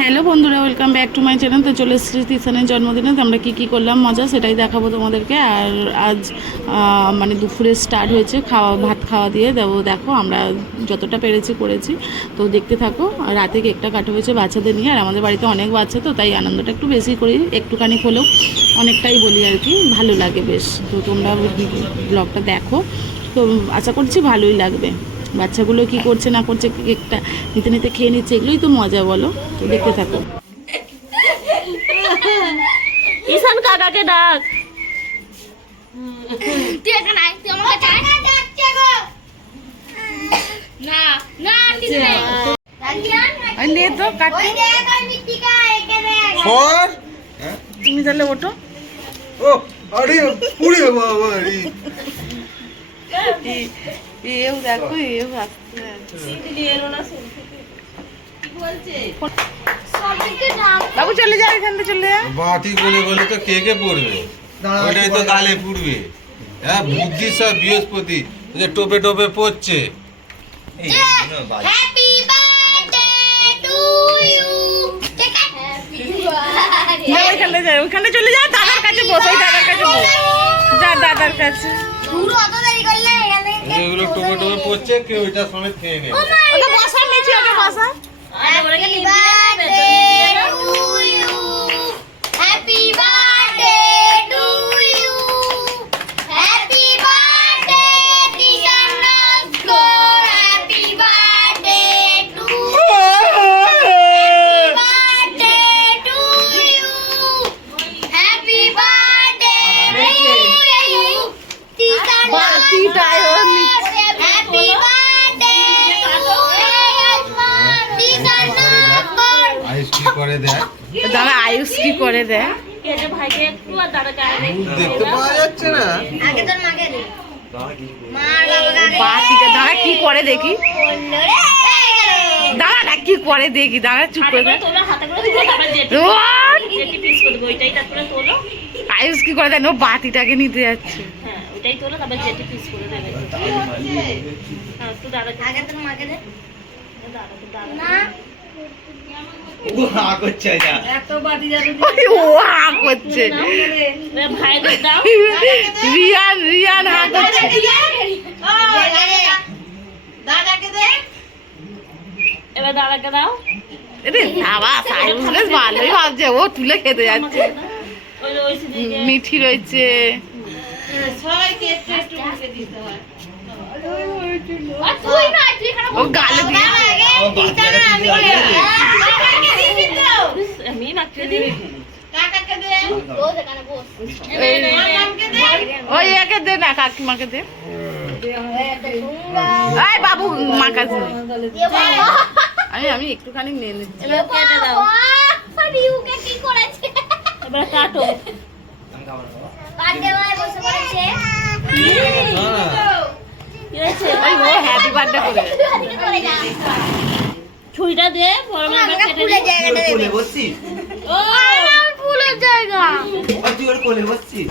Hello বন্ধুরা welcome back to my channel তো চলে এসেছি তিসানের জন্মদিনে। তো আমরা কী কী করলাম? মজা, সেটাই দেখাবো তোমাদেরকে। আর আজ মানে দুপুরে স্টার্ট হয়েছে খাওয়া, ভাত খাওয়া দিয়ে। দেবো দেখো, আমরা যতটা পেরেছি করেছি। তো দেখতে থাকো, আর রাতে কেকটা কাটা হয়েছে বাচ্চাদের নিয়ে। আর আমাদের বাড়িতে অনেক বাচ্চা, তো তাই আনন্দটা একটু বেশি করি। একটুখানি হলেও অনেকটাই বলি আর কি, ভালো লাগে বেশ। তো তোমরা ব্লগটা দেখো। তো আশা করছি ভালোই লাগবে। বাচ্চাগুলো কি করছে না করছে কেকটা নিতে নিতে খেয়ে নিচ্ছে এগুলোই তো মজা বলো। দেখতে থাকো। ঈশান কাকাকে ডাক। তুমি তাহলে ওঠো। ও আরে পুড়ে বাবা এও দেখো এও ডাক। বাবু চলে যা এখান থেকে চলে যা। বাতি বলে বলে তো কে কে পড়বে? ওইটাই তো গালে পুড়বে। হ্যাঁ বুদ্ধি সব বৃহস্পতি। যে টোপে টোপে পড়ছে। Happy birthday to you. ঠিক আছে? Happy না ওইখানে যা ওইখানে চলে যা দাদার কাছে বস ওই দাদার কাছে বস। যা দাদার কাছে। টোপে টোপে পড়ছে কেউ ওইটার সমেত খেয়ে নেবে। ওটা বসা নিচে ওকে বসা আইস কি করে দেয়? দাদা আয়ুষ কি করে দেয়? দেখতে পাওয়া যাচ্ছে না। আগে তোর মাকে দে। মা বাতিটা দাদা কি করে দেখি? না কি করে দেখি দাদা চুপ করে আয়ুষ কি করে দেয়? ও বাতিটাকে নিতে যাচ্ছে। ওইটাই তোলো তারপর জেটি পিস করে দেবে। হ্যাঁ তুই দাদাকে আগে তোর মাকে দে। দাদা না। রিয়ান রিয়ান হা করছে। দাদাকে দে। এবার দাদাকে দাও। রে বাবা আয়ুষ ভালোই ভাবছে। ও তুলে খেতে যাচ্ছে। মিঠি রয়েছে। আর তুই না তুই এখানে ও গালে দিয়ে। আমি নাচতে দিই ওই একে দে না কাকিমাকে দে। মা কাছে বাবা। আমি আমি একটুখানি নিয়ে নিচ্ছি। এবার কেটে। হ্যাঁ ছুরিটা দে ফুলের জায়গা কোলে বসছিস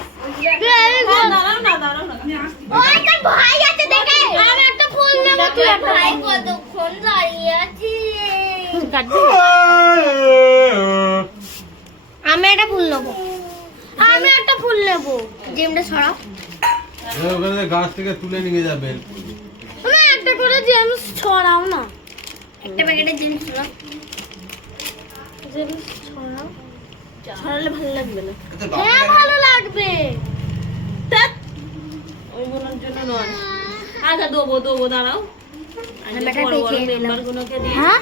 ভাই আছে দেখে আমি একটা ফুল নেব তুই ভাই কতক্ষণ দাঁড়িয়ে আছিস আমি একটা ফুল নেব আমি একটা ফুল নেব। জেমটা ছড়াও ওখানে গাছ থেকে তুলে নিয়ে আমি একটা করে জেমস ছড়াও না। একটা প্যাকেটে জেমস ছড়াও জেমস ছড়াও ছড়ালে ভালো লাগবে না। হ্যাঁ ভালো লাগবে। ধ্যাৎ, ওইগুলোর জন্য নয়। আচ্ছা দেবো দেবো দাঁড়াও। হ্যাঁ?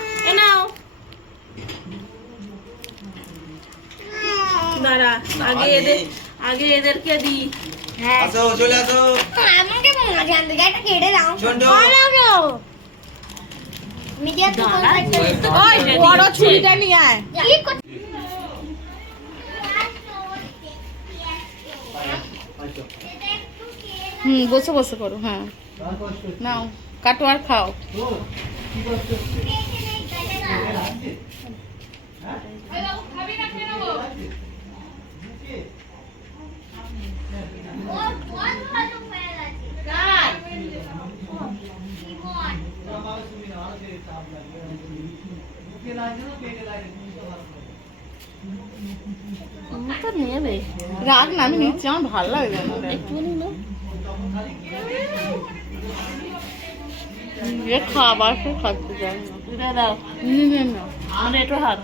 দাঁড়া আগে এদের আগে এদেরকে দিই হ্যাঁ আসো চলে আসো আমাকে মাঝে আনতে একটা কেটে দাও ঝন্টু। মিডিয়া তো দাঁড়া, ওই বড় ছুরিটা নিয়ে আয় কি করছিস হুম বসে বসে করো হ্যাঁ নাও কাটো আর খাও নেবে রাগ না আমি নিচ্ছি আমার ভালো লাগে না একটু নিল এ খাবার সে খাচ্ছে জানি না দাও আমার একটু হাত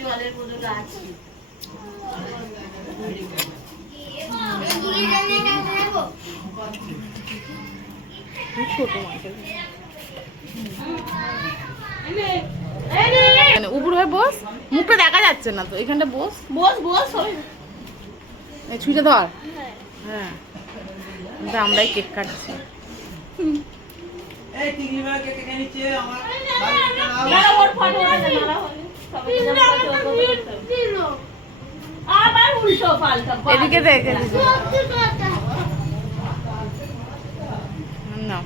জলের বোতল আছে উপর হয়ে বস মুখটা দেখা যাচ্ছে না তো এখানটা বস বস বস ছুঁচে ধর হ্যাঁ আমরাই কেক কাটছি আমার আবার উল্টো পাল্টা এদিকে দেখ এদিকে। না।